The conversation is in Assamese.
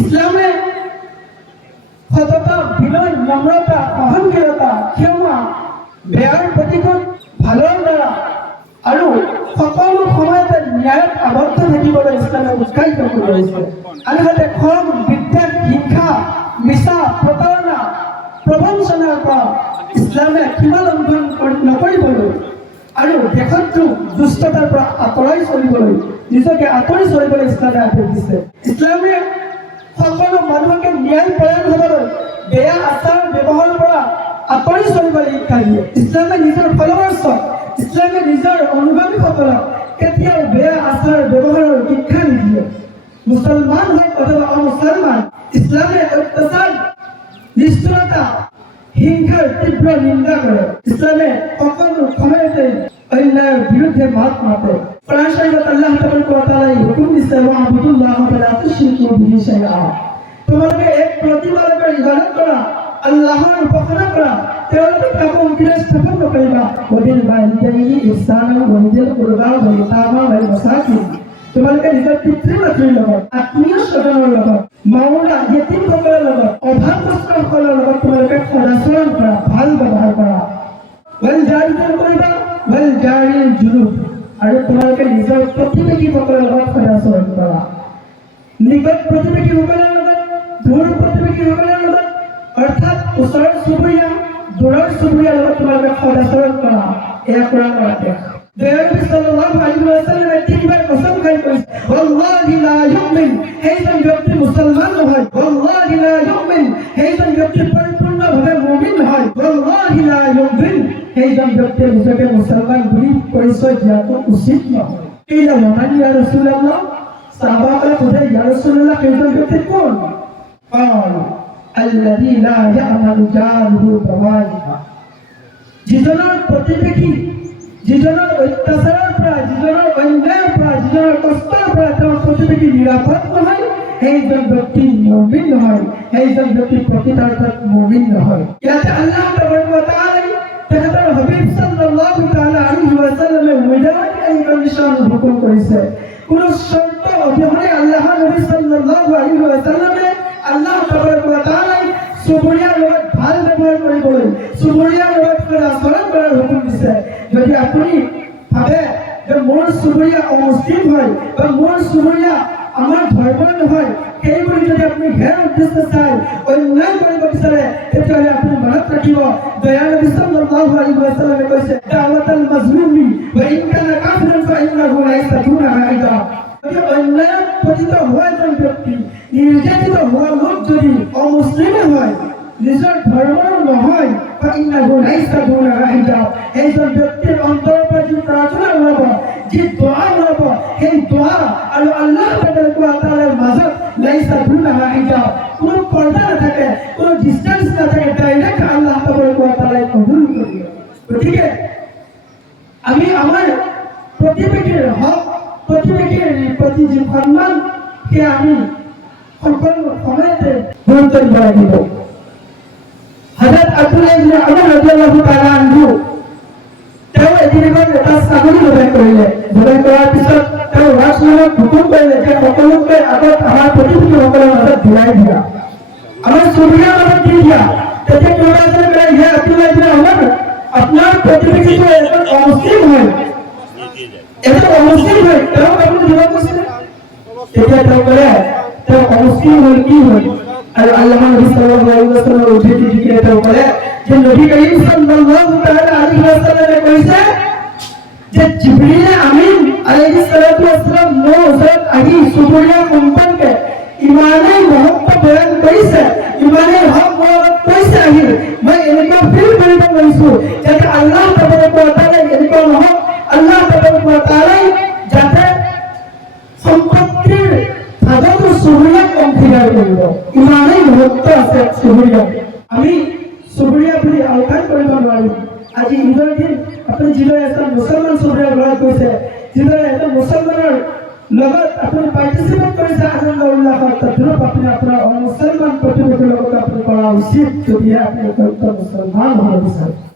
ইছলামে সততা, বিনয়, নম্ৰতা, সহনশীলতা, ক্ষমা, বেয়াৰ প্ৰতিশোধ ভালৰ দ্বাৰা আৰু সকলো সময়তে ন্যায়ত আবদ্ধ থাকিবলৈ ইছলামে উৎসাহিত কৰি আহিছে। আনহাতে খং, বিদ্বেষ, হিংসা, মিছা, প্ৰতাৰণা, প্ৰবঞ্চনাৰ পৰা ইছলামে সীমা লংঘন নকৰিবলৈ আৰু দেশত্ৰু দুষ্টতাৰ পৰা আঁতৰাই চলিবলৈ, নিজকে আঁতৰি চলিবলৈ ইছলামে আদেশ দিছে। ইছলামে সকলো মানুহকে ন্যায় পৰায়ণ হ'বলৈ, বেয়া আচাৰ ব্যৱহাৰৰ পৰা আঁতৰি চলিবলৈ শিক্ষা দিয়ে। ইছলামে নিজৰ ফলৱৰ্ষক, ইছলামে নিজৰ অনুগামীসকলক কেতিয়াও বেয়া আচাৰ ব্যৱহাৰৰ শিক্ষা নিদিয়ে। মুছলমান হওক অথবা অমুছলমান, ইছলামে অত্যাচাৰ, নিষ্ঠুৰতা, হিংসাৰ তীব্ৰ নিন্দা কৰে। ইছলামে সকলো সময়তে অন্যায়ৰ বিৰুদ্ধে মাত মাতে। কোরআন শরীফত আল্লাহ তাবারক ওয়া তাআলা হুকুম দিছে ওয়াবুদুল্লাহ ওয়া তুশরিকু বিহি শাইআ। তোমালোকে এক প্ৰতিপালকৰ ইবাদত কৰা, আল্লাহৰ উপাসনা কৰা, তেওঁলোকক কাকো অংশীদাৰ স্থাপন নকৰিবা। ওয়াবিল ওয়ালিদাইনি ইহসানা ওয়া বিযিল কুৰবা ওয়াল ইয়াতামা ওয়াল মাসাকিন। তোমালোকে নিজৰ পিতৃ মাতৃৰ লগত, আত্মীয় স্বজনৰ লগত, মাওলা য়তীমসকলৰ লগত, অভাৱগ্ৰস্তসকলৰ লগত তোমালোকে সদাচৰণ কৰা, ভাল ব্যৱহাৰ কৰা। ওয়াল জাৰিদান কৰিবা ওয়াল জাৰিল জুনুব। আৰু তোমালোকে নিজৰ প্ৰতিবেশীসকলৰ লগত সদাচৰণ কৰা। নিকট প্ৰতিবেশীসকলৰ লগত, দূৰ প্ৰতিবেশীসকলৰ লগত, অৰ্থাৎ ওচৰৰ চুবুৰীয়া, দূৰৰ চুবুৰীয়াৰ লগত তোমালোকে সদাচৰণ কৰা। এয়া কোৰাণৰ আদেশ। নবী সাল্লাল্লাহু আলাইহি ওয়াসাল্লামে তিনিবাৰ কসম খাই কৈছে, ওয়াল্লাহি লা ইউমিন, সেইজন ব্যক্তি মুছলমান নহয়। ওয়াল্লাহি লা ইউমিন, সেইজন ব্যক্তি পৰিপূৰ্ণভাৱে মুমিন নহয়। ওয়াল্লাহি লা ইউমিন, সেইজন ব্যক্তি নিজকে মুছলমান বুলি পৰিচয় দিয়াটো উচিত নহয়। কিলা মান ইয়া ৰাসূলুল্লাহ, সাহাবাসকলে সোধে, ইয়া ৰাসূলুল্লাহ, সেইজন ব্যক্তি কোন? قال الذي لا يعمل جاره بوائقه, যিজনৰ প্ৰতিবেশী, যিজনৰ অত্যাচাৰৰ পৰা, যিজনৰ অন্যায়ৰ পৰা, যিজনৰ কষ্টৰ পৰা তেওঁৰ প্ৰতিবেশী নিৰাপদ নহয়, সেইজন ব্যক্তি মুমিন নহয়, সেইজন ব্যক্তি প্ৰকৃতাৰ্থত মুমিন নহয়। ইয়াতে আল্লাহ তাবাৰক ওয়া তাআলা তেখেতৰ হাবিব সাল্লাল্লাহু তাআলা আলাইহি ওয়াসাল্লামে উইদাউট কণ্ডিশ্যন হুকুম কৰিছে। কোনো শৰ্ত অবিহনে আল্লাহৰ নবী সাল্লাল্লাহু আলাইহি ওয়াসাল্লামে আল্লাহ তাবাৰক ওয়া তাআলা চুবুৰীয়াৰ লগত ভাল ব্যৱহাৰ কৰিবলৈ, চুবুৰীয়াৰ লগত আচৰণ কৰাৰ হুকুম দিছে। যদি আপুনি ভাবে যে মোৰ চুবুৰীয়া অমুছলিম হয় বা মোৰ চুবুৰীয়া আমাৰ ধৰ্মৰ নহয়, সেইবুলি যদি আপুনি হেৰ উদ্দেশ্য চাই অন্যায় কৰিব বিচাৰে, তেতিয়াহ'লে আপুনি মনত ৰাখিব, দয়াৰ নবী সাল্লাল্লাহু আলাইহি ওয়াসাল্লামে কৈছে, দাওয়াতুল মাজলুমি ওয়া ইন কানা কাফিরান ফা ইন্নাহু লাইসা দুনাহা আইদা। যদি অন্যায়ত পতিত হোৱা এজন ব্যক্তি, নিৰ্যাতিত হোৱা লোক যদি অমুছলিমে হয়, নিজৰ ধৰ্মৰ নহয়, ফা ইন্নাহু লাইসা দুনাহা আইদা, এইজন ব্যক্তিৰ অন্তৰৰ পৰা যি প্ৰাৰ্থনা ওলাব, যি দোৱা ওলাব, সেই দোৱা আৰু আল্লাহ তাবাৰক ওয়া তাআলাৰ মাজত লাইসা দুনাহা আইদা, কোনো পৰ্দা নাথাকে, কোনো ডিষ্টেন্স নাথাকে, ডাইৰেক্ট আল্লাহ তাবাৰক ওয়া তাআলাই কবুল কৰি। গতিকে আমি আমাৰ প্ৰতিবেশীৰ হক, প্ৰতিবেশীৰ প্ৰতি যি সন্মান, সেয়া আমি সকলো সময়তে গুৰুত্ব দিব লাগিব। হযৰত আব্দুল্লাহ ইবনে উমৰ ৰাদিয়াল্লাহু তাআলা আনহু তেওঁ এদিন এটা ছাগলী জবাই কৰিলে। জবাই কৰাৰ পিছত তেওঁ ৰাজমহলত হুকুম কৰিলে যে সকলোকে আগত আমাৰ প্ৰতিবেশীসকলৰ মাজত বিলাই দিয়া, আমাৰ চুবুৰীয়াৰ মাজত দি দিয়া। তেতিয়া কোনোবা এজনে ক'লে, হে আব্দুল্লাহ ইবনে উমৰ, আপোনাৰ প্ৰতিবেশীটো এজন অমুছলিম হয়, এজন অমুছলিম হয়, তেওঁক আপুনি দিব কৈছিলে। তেতিয়া তেওঁ ক'লে, তেওঁ অমুছলিম হ'ল কি হ'ল? আৰু আল্লাহ নবী সাল্লাল্লাহু আলাইহি ওয়াসাল্লাম উদ্ধৃতি দি তেওঁ ক'লে যে নবী কৰীম সাল্লাল্লাহু তাআলা আলাইহি ওয়াসাল্লামে কৈছে যে জিবৰিল আমিন আলাইহিস সালাতু ওয়াসসালাম মোৰ ওচৰত আহি চুবুৰীয়া সম্পৰ্কে ইমানেই মহত্ব বয়ান কৰিছে, ইমানেই হক মহত্ব কৈছে, আহি মই এনেকুৱা ফিল কৰিব পাৰিছোঁ যাতে আল্লাহ তাবাৰক ওয়া তাআলা এনেকুৱা নহওক, আল্লাহ তাবাৰক ওয়া তাআলা যাতে সম্পত্তিৰ ভাগতো চুবুৰীয়াক অংশীদাৰ কৰিব, ইমানেই মহত্ব আছে চুবুৰীয়াৰ। আমি চুবুৰীয়া বুলি আওকাণ কৰিব নোৱাৰিম। আজি ঈদৰ দিন আপুনি যিদৰে এজন মুছলমান চুবুৰীয়াৰ ঘৰত গৈছে, যিদৰে এজন মুছলমানৰ লগত আপুনি পাৰ্টিচিপেট কৰিছে আনন্দ উল্লাসত, তদ্ৰূপ আপুনি আপোনাৰ অমুছলমান প্ৰতিবেশীৰ লগত আপুনি কৰা উচিত, যদিহে আপুনি মুছলমান হ'ব বিচাৰে।